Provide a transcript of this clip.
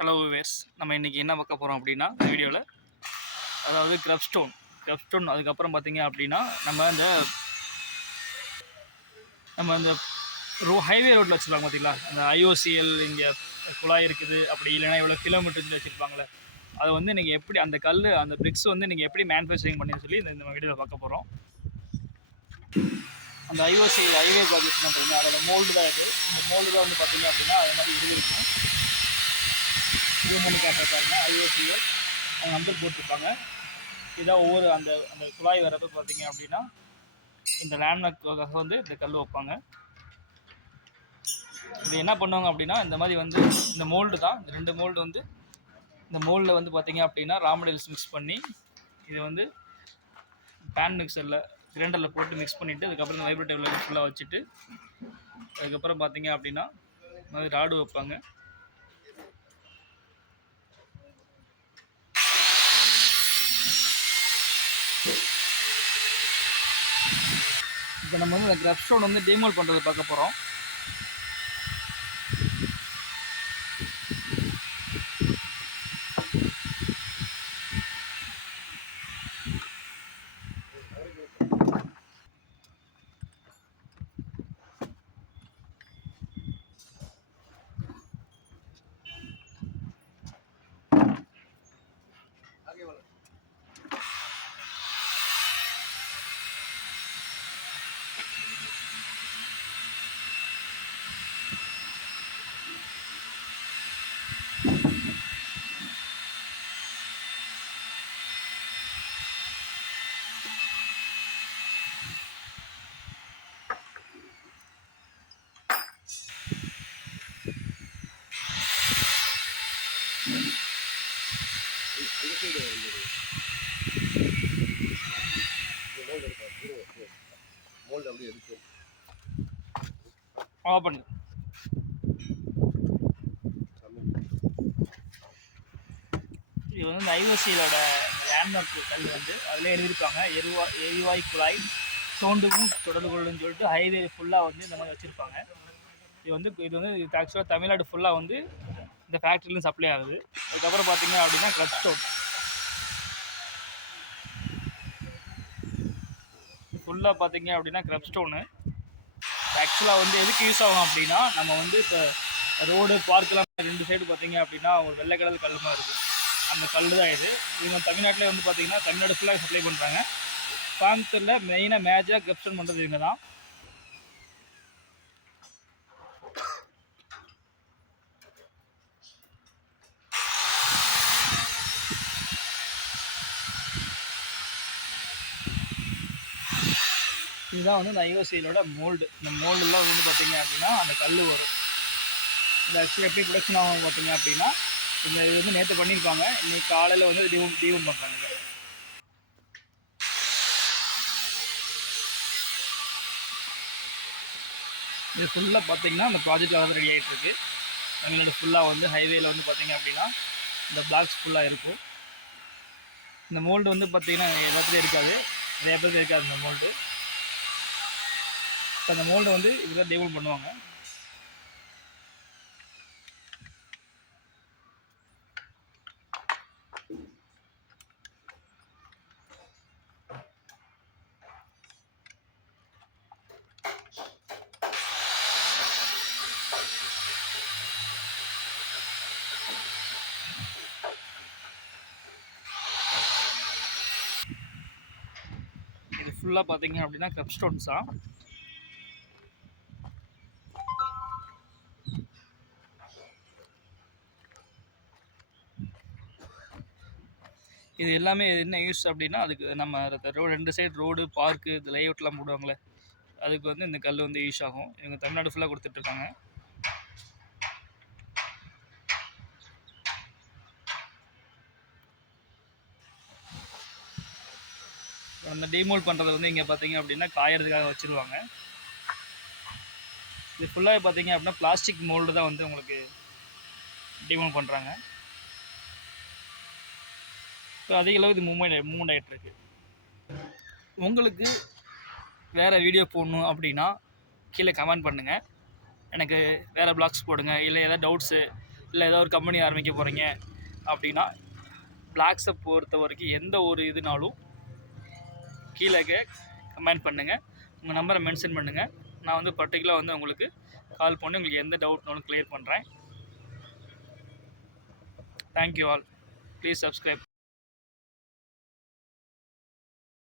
Hello viewers, நம்ம இன்றைக்கி என்ன பார்க்க போகிறோம் அப்படின்னா இந்த வீடியோவில், அதாவது கிரப் ஸ்டோன் அதுக்கப்புறம் பார்த்தீங்க அப்படின்னா நம்ம இந்த ஹைவே ரோட்டில் வச்சுருப்பாங்க பார்த்தீங்களா, அந்த ஐஓசிஎல் இங்கே குழாய் இருக்குது, அப்படி இல்லைன்னா இவ்வளோ கிலோமீட்டர் வச்சுருப்பாங்களே, அதை வந்து நீங்கள் எப்படி அந்த பிரிக்ஸ் வந்து நீங்கள் எப்படி மேனுஃபேக்சரிங் பண்ணி சொல்லி இந்த வீடியோவில் பார்க்க போகிறோம். அந்த ஐஓசி ஹைவே ப்ராஜெக்ட் பண்ணுறீங்க, அதோட மோல்டு தான் இது. இந்த மோல்டு தான் வந்து பார்த்தீங்க அப்படின்னா அது மாதிரி இது இருக்கும். ஹியூமன் பாருங்க, ஐஓசிஎல் அவங்க நம்பர் போட்டிருப்பாங்க. இதான் ஒவ்வொரு அந்த அந்த குழாய் வரப்போ பார்த்தீங்க அப்படின்னா இந்த லேண்ட்மார்க்காக வந்து இந்த கல் வைப்பாங்க. இது என்ன பண்ணுவாங்க அப்படின்னா இந்த மாதிரி வந்து இந்த மோல்டு தான், இந்த 2 மோல்டு வந்து இந்த மோல்டில் வந்து பார்த்தீங்க அப்படின்னா ரா மெட்டீரியல்ஸ் மிக்ஸ் பண்ணி இது வந்து பேன் மிக்சரில் கிரைண்டரில் போட்டு மிக்ஸ் பண்ணிவிட்டு அதுக்கப்புறம் இந்த வைப்ரேட்டரில் ஃபுல்லாக வச்சுட்டு அதுக்கப்புறம் பார்த்தீங்க அப்படின்னா இந்த மாதிரி ராடு வைப்பாங்க. இப்போ நம்ம வந்து இந்த கிரப் ஸ்டோன் வந்து டிமோல்ட் பண்ணுறதை பார்க்க போகிறோம். ஓப்பன் இது வந்து இந்த ஐஓசியோட லேண்ட்மார்க் கல் வந்து அதில் எழுதியிருப்பாங்க. எரிவாயு குழாய் தோண்டுவும் தொடர்புகள்னு சொல்லிட்டு ஹைவே ஃபுல்லாக வந்து இந்த மாதிரி வச்சுருப்பாங்க. இது ஆக்சுவலாக தமிழ்நாடு ஃபுல்லாக வந்து இந்த ஃபேக்ட்ரிலையும் சப்ளை ஆகுது. அதுக்கப்புறம் பார்த்தீங்க அப்படின்னா கிரப் ஸ்டோன் ஃபுல்லாக பார்த்தீங்க அப்படின்னா கிரப் ஸ்டோனு ஆக்சுவலாக வந்து எதுக்கு யூஸ் ஆகும் அப்படின்னா, நம்ம வந்து இப்போ ரோடு பார்க்கெலாம் 2 சைடு பார்த்தீங்க அப்படின்னா ஒரு வெள்ளை கடல் கல் மாதிரி இருக்கும். அந்த கல் தான் இது. இவங்க தமிழ்நாட்டில் வந்து பார்த்தீங்கன்னா தமிழ்நாடு ஃபுல்லாக சப்ளை பண்ணுறாங்க. கோயம்புத்தூரில் மெயினாக மேஜராக கிரப் ஸ்டோன் பண்ணுறது இவங்க தான். இதுதான் வந்து இந்த ஐஓசியிலோட மோல்டு. இந்த மோல்டுலாம் வந்து பார்த்தீங்க அப்படின்னா அந்த கல் வரும். இது ஆக்சுவலி எப்படி ப்ரொடக்ஷன் ஆகும் பார்த்தீங்க அப்படின்னா, இது வந்து நேற்று பண்ணியிருப்பாங்க, இன்றைக்கி காலையில் வந்து டியூம் பண்ணுறாங்க. இது ஃபுல்லாக பார்த்தீங்கன்னா அந்த ப்ராஜெக்ட் வந்து ரெடி ஆகிட்டு இருக்கு. தமிழ்நாடு ஃபுல்லாக வந்து ஹைவேயில் வந்து பார்த்தீங்க அப்படின்னா இந்த பிளாக்ஸ் ஃபுல்லாக இருக்கும். இந்த மோல்டு வந்து பார்த்தீங்கன்னா எல்லாத்துலேயும் இருக்காது, நிறைய பேருக்கு இருக்காது இந்த மோல்டு. இப்போ அந்த மோல்டை வந்து இதுதான் டேபிள் பண்ணுவாங்க. இது ஃபுல்லாக பார்த்தீங்க அப்படின்னா கிரப் ஸ்டோன்ஸ் தான். இது எல்லாமே என்ன யூஸ் அப்படின்னா, அதுக்கு நம்ம 2 சைடு ரோடு பார்க்கு இந்த லேஅவுட்லாம் போடுவாங்களே, அதுக்கு வந்து இந்த கல் வந்து யூஸ் ஆகும். இவங்க தமிழ்நாடு ஃபுல்லாக கொடுத்துட்ருக்காங்க. அந்த டிமோல்ட் பண்ணுறது வந்து இங்கே பார்த்தீங்க அப்படின்னா காயறதுக்காக வச்சுருவாங்க. இது ஃபுல்லாக பார்த்தீங்க அப்படின்னா பிளாஸ்டிக் மோல்டு தான் வந்து உங்களுக்கு டிமோல்ட் பண்ணுறாங்க. ஸோ அதிக அளவு இது மூவ்மெண்ட் ஆகிட்டுருக்கு. உங்களுக்கு வேறு வீடியோ போடணும் அப்படின்னா கீழே கமெண்ட் பண்ணுங்கள். எனக்கு வேறு பிளாக்ஸ் போடுங்க, இல்லை ஏதாவது டவுட்ஸு இல்லை ஏதோ ஒரு கம்பெனி ஆரம்பிக்க போகிறீங்க அப்படின்னா பிளாக்ஸை பொறுத்த வரைக்கும் எந்த ஒரு இதுனாலும் கீழே கமெண்ட் பண்ணுங்கள், உங்கள் நம்பரை மென்ஷன் பண்ணுங்கள். நான் வந்து பர்டிகுலராக வந்து உங்களுக்கு கால் பண்ணி உங்களுக்கு எந்த டவுட்னாலும் கிளியர் பண்ணுறேன். Thank you all. Please subscribe.